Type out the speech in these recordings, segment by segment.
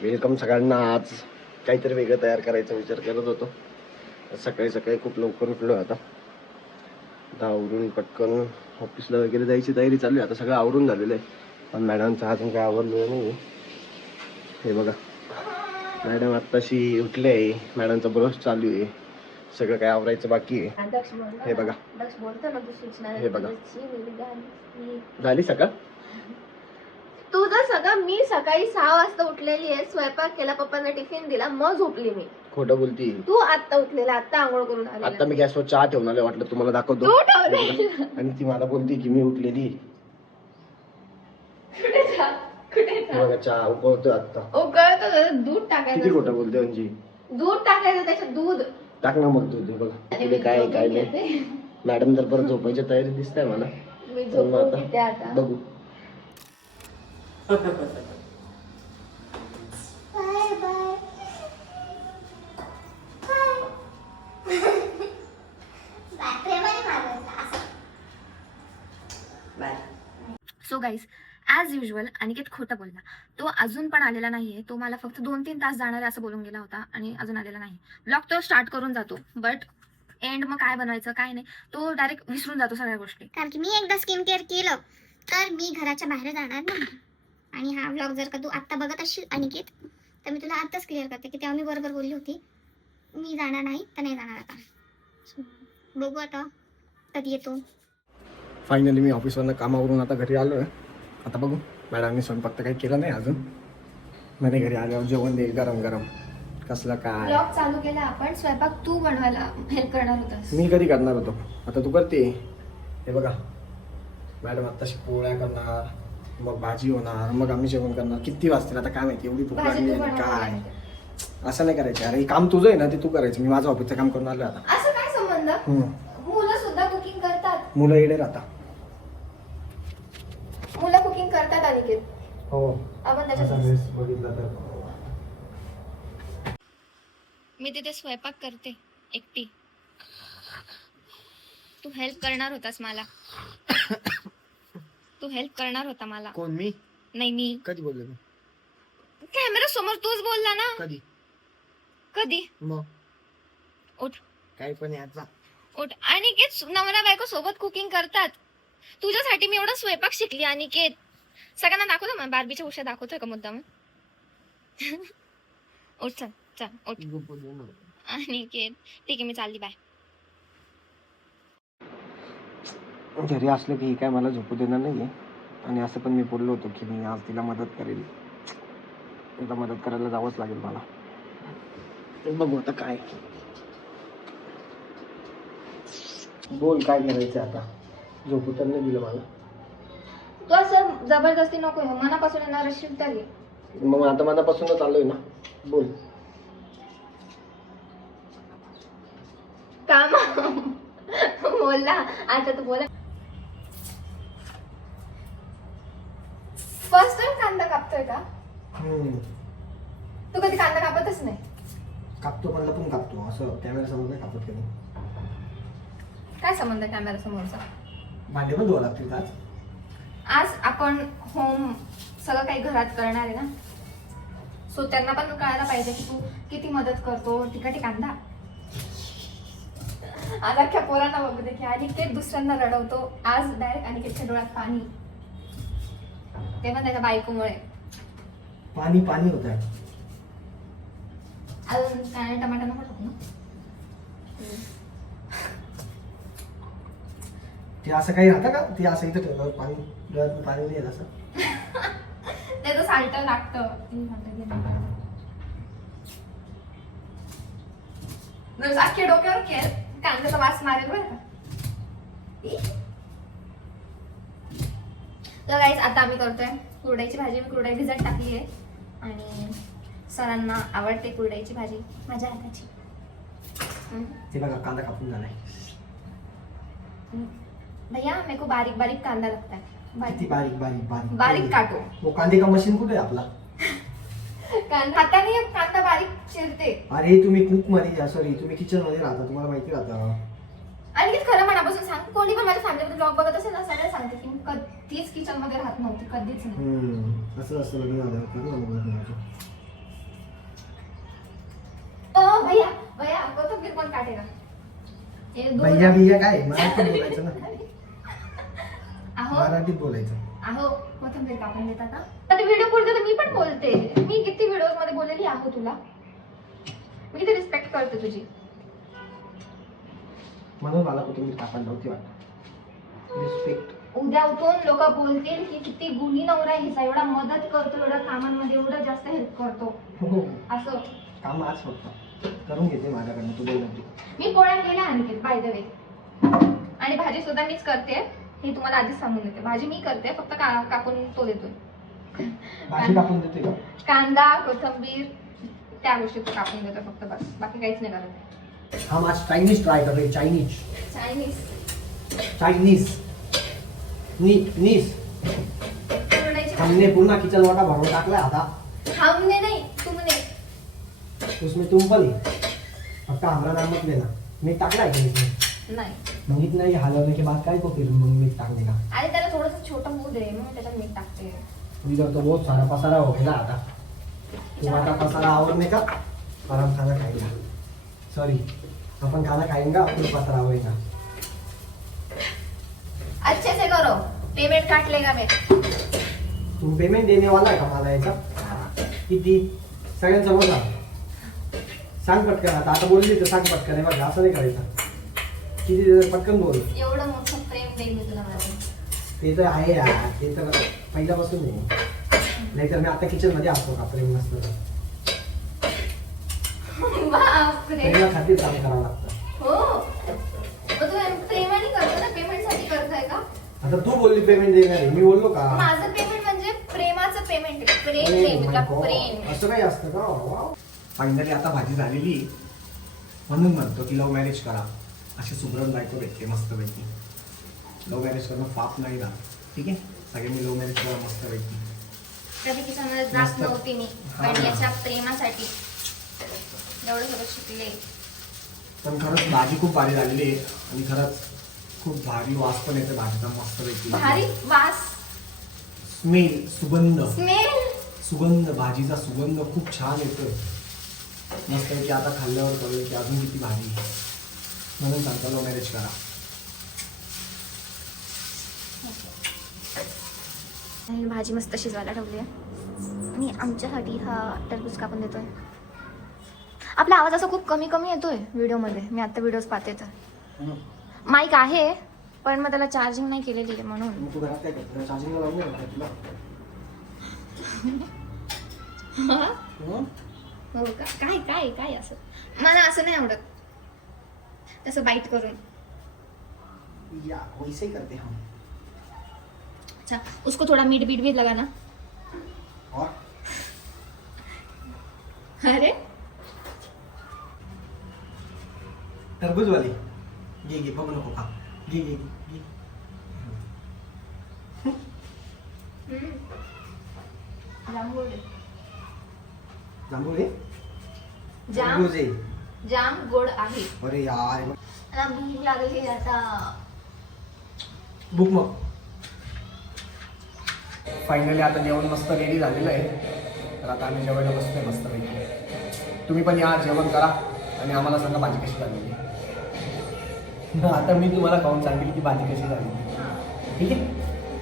Welcome सगळ्यांना. आज काहीतरी वेगळं तयार करायचा विचार करत होतो. सकाळी सकाळी खूप लवकर उठलो. आता आवरून पटकन ऑफिसला वगैरे जायची तयारी चालू आहे. आता सगळं आवरून झालेलं आहे, पण मॅडमचं अजून काय आवरलेलं नाही. हे बघा, मॅडम आत्ताशी उठले आहे. मॅडमचा ब्रश चालू आहे. सगळं काय आवरायचं बाकी आहे. हे बघा, हे बघा, झाली सकाळ. तुझं सगळं. मी सकाळी 6 वाजता उठलेली आहे, स्वयंपाक केला, पप्पांना टिफिन दिला, मग झोपली मी. खोटं बोलती तू आता उठलेला, आता आंघोळ करून आलेला. आता मी गॅसवर चहा ठेवून आले, वाटलं तुम्हाला दाखवतो. तू ठेवलेला. आणि ती मला बोलती की मी उठलेली. कुठे जा, कुठे जा. बघा, चहा उकळतोय आता. उकळतं दूध टाकायचं. किती खोटं बोलते अंजी. दूध टाकायचं त्याच्यात, दूध टाक ना मग दूध. बघा पुढे काय काय नाही. मॅडम तर परत झोपायच्या तयारी दिसताय मला. मी तर मग झोपून घेते आता. बघू. So guys, as usual Aniket खोटं बोलला. तो अजून पण आलेला नाहीये. तो मला फक्त 2-3 तास जाणार आहे असं बोलून गेला होता आणि अजून आलेला नाही. ब्लॉग तो स्टार्ट करून जातो, बट एंड मग काय बनवायचं काय नाही तो डायरेक्ट विसरून जातो सगळ्या गोष्टी. कारण की मी एकदा स्किन केअर केलं तर मी घराच्या बाहेर जाणार नाही. आणि हा व्लॉग जर का तू आत्ता बघत असशील अनिकेत, तर मी तुला आत्ताच क्लिअर करते की तेव्हा मी बरोबर बोलली होती. मी जाणार नाही तर नाही जाणार आता. बघू आता कधी येतो. फायनली मी ऑफिसवरनं कामावरून आता घरी आलो आहे. आता बघू, मॅडमनी स्वयंपाक तर काही केला नाही अजून. मध्ये घरी आल्यावर जेवण देईल गरम गरम. कसलं काय. ब्लॉग चालू केला आपण, स्वयंपाक तू बनवायला हेल्प करणार होतास. मी कधी करणार होतो, आता तू करते. हे बघा, मॅडम आत्ताशी पोळ्या करणार, मग भाजी होणार, मग आम्ही जेवण करणार. किती वाजतील आता काय माहिती. एवढी भूक लागली आणि काय. असं नाही करायचं. अरे काम तुझं आहे ना, ते तू करायचं. मी माझं ऑफिसचं काम करून आलो आता. असं काय संबंध. मुलं सुद्धा कुकिंग करतात. मुलं येडे राहतात. मुलं कुकिंग करतात अनिकेत. हो, आपण त्याच्यात बघितलं तर. मी तिथे स्वयंपाक करते एकटी. तू हेल्प करणार होतास मला. तू हेल्प करणार होता मला. कोण, मी? नाही मी. कधी बोललो मी? कॅमेरा समोर तूच बोलला ना. कधी? कधी? मग उठ काही पण याचा. उठ. अनिकेत नवरा बायको सोबत कुकिंग करतात. तुझ्यासाठी मी एवढा स्वयंपाक शिकली अनिकेत. सगळ्यांना दाखवतो मग. बार्बीच्या उशा दाखवतोय का मुद्दाम. उठ चल चल उठ. अनिकेत ठीक आहे, मी चालली. बाय. घरी असलं की काय मला झोपू देणार नाहीये. आणि असं पण मी बोललो होतो की मी आज तिला मदत करेल. तिला मदत करायला जावंच लागेल मला. बघू आता काय. बोल, काय करायचं आता. झोपू तर नाही दिलं मला. तू असं जबरदस्ती नको. मनापासून येणार असेल तरी. मग आता मनापासूनच आलोय ना. बोल. काम बोलला आता तू बोला. फर्स्ट टाइम कांदा कापतोय का तू? कधी कांदा कापतच नाही. कापतो, पण लपून कापतो. असं कॅमेरा समोर नाही कापत कधी. काय संबंध कॅमेरा समोरचा. भांडे पण धुवा लागतील आज. आज आपण होम सगळं काही घरात करणार आहे ना, सो त्यांना पण कळायला पाहिजे की तू किती मदत करतो. तिखट कांदा आज अख्ख्या पोरांना बघू दे की अनिकेत दुसऱ्यांना रडवतो. आज डायरेक्ट अनिकेतच्या डोळ्यात पाणी, ते पण त्याच्या बायकोमुळे. पाणी पाणी होत आहे. अजून काय टमाटर नको टाकू ना. ते असं काही राहतं का. ते असं इथं ठेवलं पाणी, डोळ्यात पाणी नाही येत असं. ते तर साल्ट लागतं. अख्ख्या डोक्यावर केल कांद्याचा वास मारेल बरं का. तर गाईज आता आम्ही करतोय कुरडईची भाजी. मी कुरडई भिजत टाकली आहे आणि सरांना आवडते कुरडईची भाजी माझ्या हाताची. ते बघा, कांदा कापून झालाय. भैया मेरे को बारीक बारीक कांदा लगता है. किती बारीक बारीक बारीक बारीक काटो. वो कांदे का मशीन कुठे आहे आपला. हाताने कांदा बारीक चिरते. अरे तुम्ही कुक मध्ये, सॉरी तुम्ही किचन मध्ये राहता, तुम्हाला माहिती राहतं. आणि खरं मनापासून सांग, कोणी पण माझ्या फॅमिलीमध्ये ब्लॉग बघत असेल ना, सगळ्या सांगते की मी कधीच किचन मध्ये राहत नव्हती, कधीच नाही. असं असं लग्न झालं. काटेगा ये दो भैया बिया काय मराठीत बोलायचं ना, अहो मराठीत बोलायचं. अहो कोथिंबीर कापून देता का? आता व्हिडिओ बोलते तर मी पण बोलते. मी किती व्हिडिओज मध्ये बोललेली आहो तुला. मी किती रिस्पेक्ट करते तुझी. म्हणून मला कोथिंबीर कापायला नव्हती वाटत. रिस्पेक्ट. उद्या उठून लोक बोलतील की किती गुणी नवरा आहे हिचा, एवढा मदत करतो, एवढा कामांमध्ये एवढं जास्त हेल्प करतो हो असं. काम आज फक्त करून घेते माझ्याकडनं, तू बोल. मी पोळ्या केल्या आणखी बाय द वे, आणि भाजी सुद्धा मीच करते हे तुम्हाला आधीच सांगून देते. भाजी मी करते, फक्त कापून तो देतोय. भाजी कापून देते का? कांदा कोथिंबीर त्या गोष्टी तो कापून देतो फक्त, बस बाकी काहीच नाही करत. हम आज चायनीज ट्राय कर रहे हैं. चायनीज चायनीज चायनीज नीस हमने पूर्ण किचन वाटा भरून टाकला आता. हमने नहीं तुमने. उसमें तुम पण फक्त हमारा नाम मत लेना. मीठ टाकला है इसमें? नाही. मग इतना ही हलाने के बाद काय को फिर मग मीठ टाकने का. आणि त्याला थोडंसं छोटं होऊ दे मग त्याच्यात मीठ टाकते. इधर तो बहुत सारा पसारा हो गया आता. तुम्हारा पसारा आवरने का और हम खाना खाएंगे. सॉरी, अपन खाना खाएंगा फिर पसारा होएगा. अच्छे से करो, पेमेंट काट लेगा मैं. तुम पेमेंट देने वाला आहे का मला याचा? किती? सगळ्यांसमोर सांग पटकन. आता बोलली तर सांग पटकन. हे बघा असं नाही करायचं. किती देतात पटकन बोल. एवढं मोठं प्रेम देईल मी तुला माझं. ते तर आहे यार, ते तर पहिल्यापासून नाही. नाहीतर मी आता किचन मध्ये असतो का प्रेम नसतं तर. बापरे. प्रेमा खातीर काम करावं लागतं. हो मग तू प्रेमाने करतो ना, पेमेंट साठी करतोय का? आता तू बोलली पेमेंट देणार आहे, मी बोललो का? माझं पेमेंट म्हणजे प्रेमाचं पेमेंट. प्रेम अरे आहे तुला, my God, प्रेम. असं काही असतं का? फायनली आता भाजी झालेली, म्हणून म्हणतो की लव्ह मॅरेज करा. अशी सुब्रत बायको भेटते मस्तपैकी. लव्ह मॅरेज करणं पाप नाही ना, ठीक आहे. सगळ्यांनी लव्ह मॅरेज करा मस्तपैकी. कधी किचनमध्ये जात मस्त. नव्हती मी, हा. पण याच्या प्रेमासाठी एवढं सगळं शिकले. पण खरंच भाजी खूप भारी झालेली आहे आणि खरंच खूप भारी वास पण येतो भाजीचा मस्तपैकी. भारी वास, स्मेल, सुगंध, स्मेल. सुगंध, भाजीचा सुगंध खूप छान येतोय मस्तपैकी. आता खाल्ल्यावर कळलं की अजून किती भाजी. म्हणून सांगतो लव्ह मॅरेज करा. आणि भाजी मस्त शिजवायला ठेवली आहे आणि आमच्यासाठी हा टरबूज कापून देतोय. आपला आवाज असा खूप कमी कमी येतोय व्हिडिओमध्ये. मी आता व्हिडिओज पाहते तर माईक आहे पण मग त्याला चार्जिंग नाही केलेली आहे म्हणून. मग तू घरात काय करतो? चार्जिंगला लावून नाही का तुला? हो का? काय काय काय असं मला असं नाही आवडत तसं बाईट करून. या वैसे ही करते हम. अच्छा, उसको थोड़ा मीठ बीट भी लगा ना. और अरे टरबूज वाली घे घे, बघू नको खा. घे घे घे. जांभूळ जांभूळ आहे? जाम टरबूज आहे. जाम गोड आहे. अरे यार, मला भूक लागली आता. बुक मग. फायनली आता जेवण मस्त रेडी झालेलं आहे. तर आता आम्ही जेवायला बसतोय मस्तपैकी. तुम्ही पण या, जेवण करा आणि आम्हाला सांगा भाजी कशी झालेली. आता मी तुम्हाला खाऊन सांगेल की भाजी कशी झाली. ठीक आहे,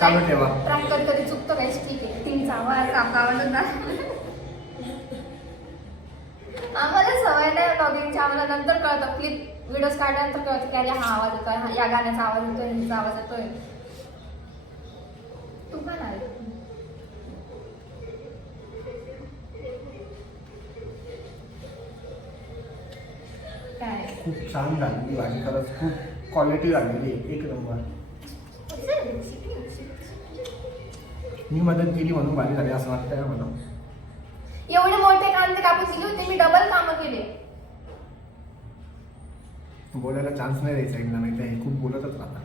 चालू ठेवा. ट्राय कधी कधी चुकतो काहीच, ठीक आहे. टीव्हीचा आवाज आवडत ना. आम्हाला सवय नाही ब्लॉगिंगची. आम्हाला नंतर कळतं, क्लिप व्हिडिओज काढल्यानंतर कळतं की अरे हा आवाज येतोय, या गाण्याचा आवाज येतोय, हिचा आवाज येतोय. तू पण आले. काय खूप छान झालेली भाजी, खरंच खूप क्वालिटी झालेली आहे, एक नंबर. मी मदत केली म्हणून भाजी झाली असं वाटतंय का मला? एवढे मोठे कांदे कापून दिले होते मी, डबल कामं केले. बोलायला चान्स नाही द्यायचा एकदा, नाही तर हे खूप बोलतच राहतात.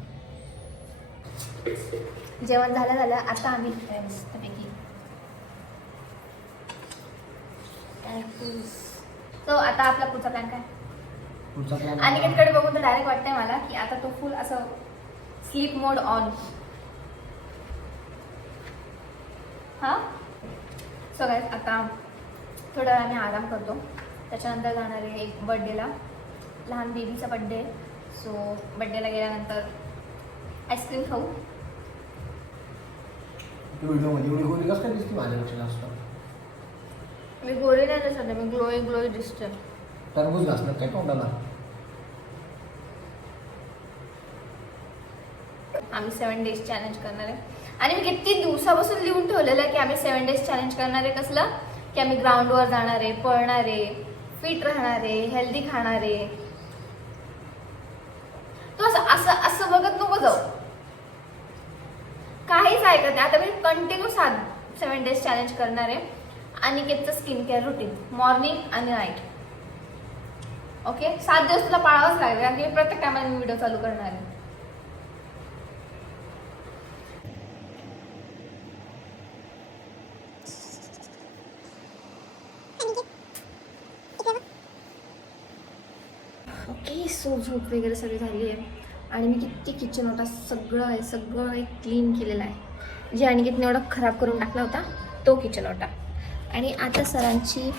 जेवण झालं आता आम्ही मस्तपैकी तो आता आपला पुढचा प्लॅन काय? पुढचा plan अनिकेतकडे बघून तर डायरेक्ट वाटतंय मला की आता तो फुल असं स्लीप मोड ऑन. हा सो गाईज, आता थोड्या वेळाने आराम करतो. त्याच्यानंतर जाणार आहे एक बर्थडेला. लहान बेबीचा बड्डे आहे. सो बड्डेला गेल्यानंतर आईस्क्रीम खाऊ. व्हिडिओमध्ये एवढी गोरी कसं काय दिसते माझ्यापेक्षा जास्त? मी गोरी नाही दिसत आहे, मी ग्लोई ग्लोई दिसते. टरबूज घासणार काय तोंडाला? आम्ही 7 डेज चॅलेंज करणार आहे आणि मी किती दिवसापासून लिहून ठेवलेलं आहे की आम्ही 7 डेज चॅलेंज करणार आहे. कसलं की आम्ही ग्राउंडवर जाणार आहे, पळणार आहे, फिट राहणार आहे, हेल्दी खाणार आहे. तू असं असं असं बघत नको जाऊ, काहीच ऐकत नाही. आता मी कंटिन्यू 7 डेज चॅलेंज करणार आहे. अनिकेतचं स्किन केअर रुटीन मॉर्निंग आणि नाईट. ओके, 7 दिवस तुला पाळावंच लागेल कारण की प्रत्येक टायमाला मी व्हिडिओ चालू करणार आहे. ओके, सो झोप वगैरे सगळी झाली आहे आणि मी किती किचन ओटा सगळं एक क्लीन केलेलं आहे. जे अनिकेतने एवढा खराब करून टाकला होता तो किचन ओटा. आणि आता सरांची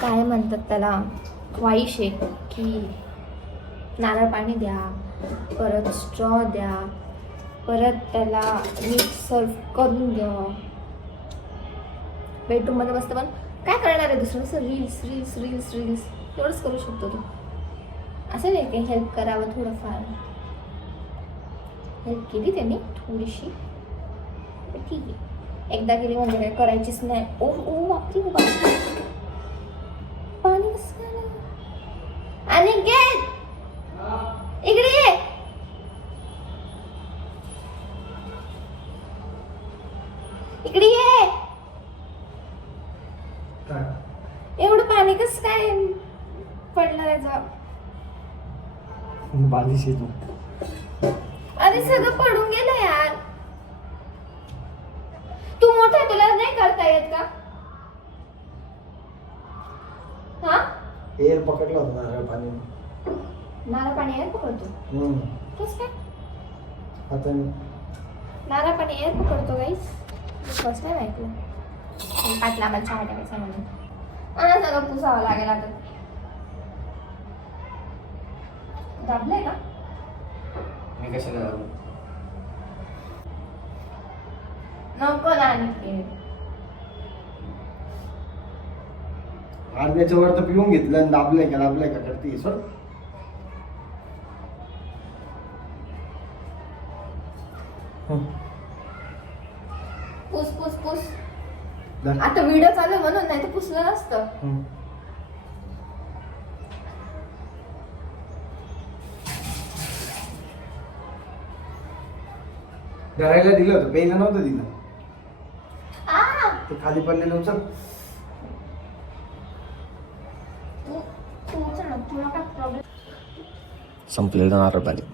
काय म्हणतात त्याला ख्वाहिश आहे की नारळ पाणी द्या, परत स्ट्रॉ द्या, परत त्याला मीठ सर्व करून द्या. बेडरूममध्ये बसतं पण काय करणार आहे दुसरं, असं रील्स एवढंच करू शकतो तू. असं नाही काही हेल्प करावं, थोडंफार हेल्प केली त्यांनी थोडीशी, ठीक आहे. एकदा केली म्हणजे काय करायचीच नाही. ओ ओ बापरे पाणी कसं आणि इकडे ये. इकडे ये. एवढं पाणी कसं काय पडलं त्याचं? बालिश आहे तू. अरे सगळं पडून गेलं यार. तू मोठा आहे, तुला नाही करता येत का? हा, एअर पकडला होता नारळ पाणी. नारळ पाणी एअर पकडतो? कस काय आता नारळ पाणी एअर पकडतो गाईस? फर्स्ट टाइम ऐकलं. पाटला आम्हाला चहा टाकायचा म्हणून मला सगळं पुसावं लागेल आता. दाबलंय का? मी कशाला नको ना आणखी. अर्ध्याच्या वर तर पिऊन घेतलं आणि दाबलंय का करते सोड. पुस आता व्हिडिओ चालू आहे म्हणून, नाही तर पुसलं नसतं. धरायला दिलं होतं, प्यायला नव्हतं दिलं. आ, ते खाली पडलेलं उचल. तू उचल ना, तुला काय प्रॉब्लेम? संपलेलं नारळ पाणी.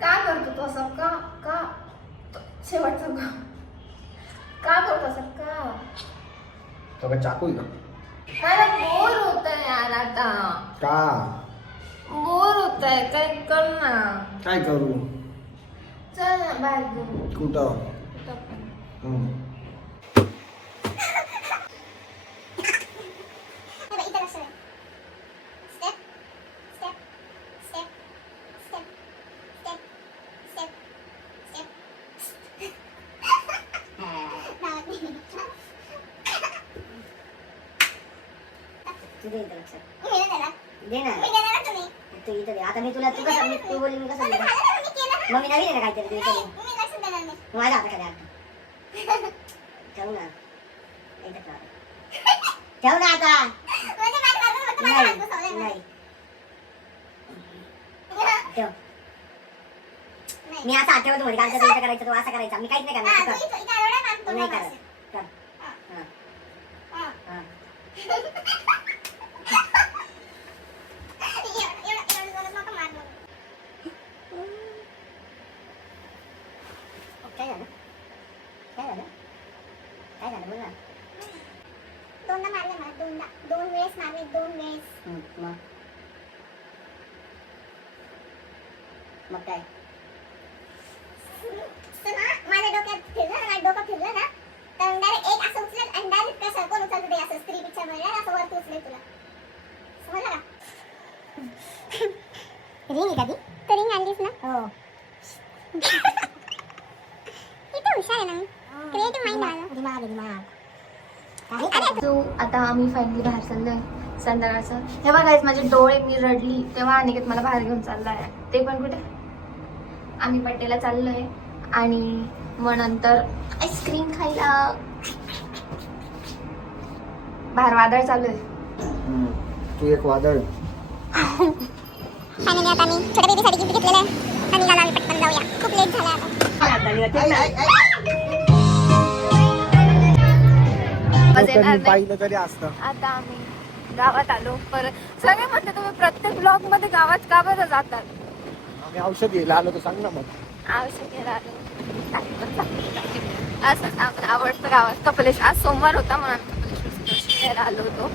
का करतो तो असं? का शेवटचं का करतो असं? का तो चाकू आहे का? मला बोर होत यार आता. का बोर होत आहे, काय कर ना. काय करू? चल ना बाहेर घेऊन. कुठं? दे ना तू इथं दे. आता मी तुला तू कसं तू बोलली मी कसं मग मी नवीन आहे ना काहीतरी तू इथं दे. माझ्या हाताकडे आता ठेव ना ठेव ना आता. नाही ठेव. मी असं आठवतो मध्ये कालच्या तुमचं करायचं तो असा करायचा. मी काहीच नाही करणार. नाही करत. कर. हां. काय झालं? काय झालं? काय झालं बोल ना. दोनदा मारले मला, दोन वेळेस मारले, 2 वेळेस. मग काय माझ्या डोक्यात फिरलं ना, माझं डोकं फिरलं ना, तर डायरेक्ट एक असं उचलेल आणि डायरेक्ट कसं कोण उचलतं ते असं स्त्री पिक्चर मध्ये असं वरती उचलेल तुला. समजलं का? रिंग आहे का ती? तर रिंग आणलीस ना? हो. किती हुशार आहे ना मी. क्रिएटिव्ह माइंड आहे माझं. दिमाग. सो आता आम्ही फायनली बाहेर चाललोय संध्याकाळचं. तेव्हा गाईज माझे डोळे, मी रडली तेव्हा अनिकेत मला बाहेर घेऊन चाललाय. ते पण कुठे, आम्ही पट्टेला चाललोय आणि मग नंतर आईस्क्रीम खायला. बाहेर वादळ चालू आहे. तू एक वादळ. फायनली आता मी छोट्या बेबीसाठी गिफ्ट घेतलेलं आहे आणि निघालो आम्ही पटकन जाऊया. खूप लेट झाला आता. आवाज येणार नाही. पाहिलं तरी असतं. आता आम्ही गावात आलो. परत सगळे म्हणते तुम्ही प्रत्येक ब्लॉग मध्ये गावात का बरं जातात. आम्ही औषध घ्यायला आलो तर सांग ना मग. आवश्यक घ्यायला आलो. असंच आम्हाला आवडतं गावात कपलेश. आज सोमवार होता म्हणून आम्ही कपलेश्वर दर्शन घ्यायला आलो होतो.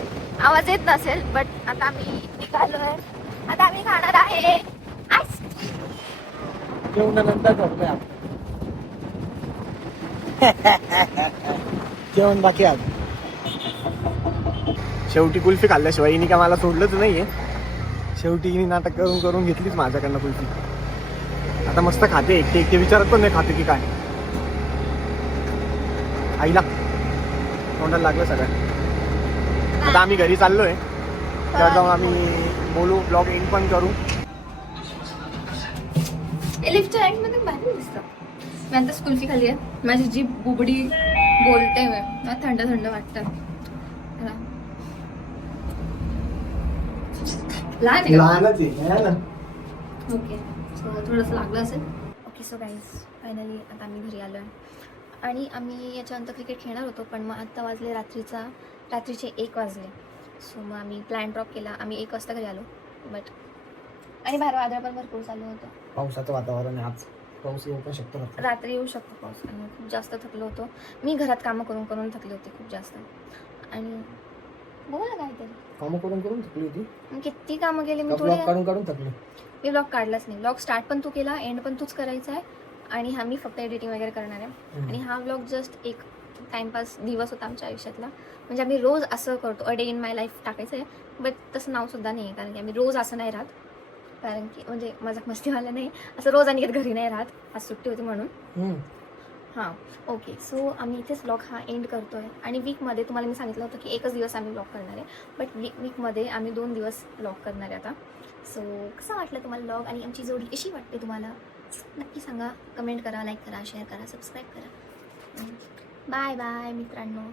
आवाज येत नसेल बट आता आम्ही निघालोय. आता आम्ही खाणार आहे जेवणानंतर ठरलोय आपण. जेवण बाकी आज. शेवटी कुल्फी खाल्ल्याशिवाय हिने का मला सोडलंच नाहीये. शेवटी हिने नाटक करून करून घेतलीच माझ्याकडनं कुल्फी. आता मस्त खाते एकटे एकटे, विचारत पण नाही खाते की काय. आईला तोंडाला लागलं सगळं. आता आम्ही घरी चाललोय. तर जाऊन आम्ही बोलू, ब्लॉग एंड पण करू. लिफ्टच्या एंड मध्ये भारी दिसतं. मी आता कुल्फी खाल्ली आहे. माझी जी बुबडी बोलते मी. मला थंड थंड वाटतं. लहान आहे का? लहानच आहे ना. ओके, सो थोडंसं लागलं असेल. ओके, सो गाईज फायनली आता आम्ही घरी आलो आहे आणि आम्ही याच्यानंतर क्रिकेट खेळणार होतो पण मग आत्ता वाजले रात्रीचे 1 वाजले. सो मग आम्ही प्लॅन ड्रॉप केला. आम्ही 1 वाजता घरी आलो बट आणि बाहेर वादळ पण भरपूर चालू होतं. पावसाचं वातावरण आहे आज. पाऊस येऊ पण शकतो. रात्री येऊ शकतो पाऊस. आणि खूप जास्त थकलो होतो. मी घरात कामं करून करून थकले होते खूप जास्त. आणि बोला काहीतरी. कामं करून करून थकली होती. मी किती कामं केली. मी ब्लॉग काढून काढून थकली. मी ब्लॉग काढलाच नाही. ब्लॉग स्टार्ट पण तू केला, एंड पण तूच करायचा आहे आणि हा मी फक्त एडिटिंग वगैरे करणार आहे. आणि हा ब्लॉग जस्ट एक टाइमपास दिवस होता आमच्या आयुष्यातला. म्हणजे आम्ही रोज असं करतो, a day in my life टाकायचं आहे. बट तसं नावसुद्धा नाही आहे कारण की आम्ही रोज असं नाही राहत. कारण की म्हणजे मजाक मस्तीवाला नाही, असं रोज आणि घरी नाही राहत. आज सुट्टी होती म्हणून. हां, ओके. सो आम्ही इथेच ब्लॉग हा एंड करतो आहे. आणि वीकमध्ये तुम्हाला मी सांगितलं होतं की 1च दिवस आम्ही ब्लॉग करणार आहे. बट वीकमध्ये आम्ही 2 दिवस ब्लॉग करणार आहे आता. सो कसं वाटलं तुम्हाला ब्लॉग आणि आमची जोडी कशी वाटते तुम्हाला नक्की सांगा. कमेंट करा, लाईक करा, शेअर करा, सबस्क्राईब करा. बाय बाय मित्रांनो.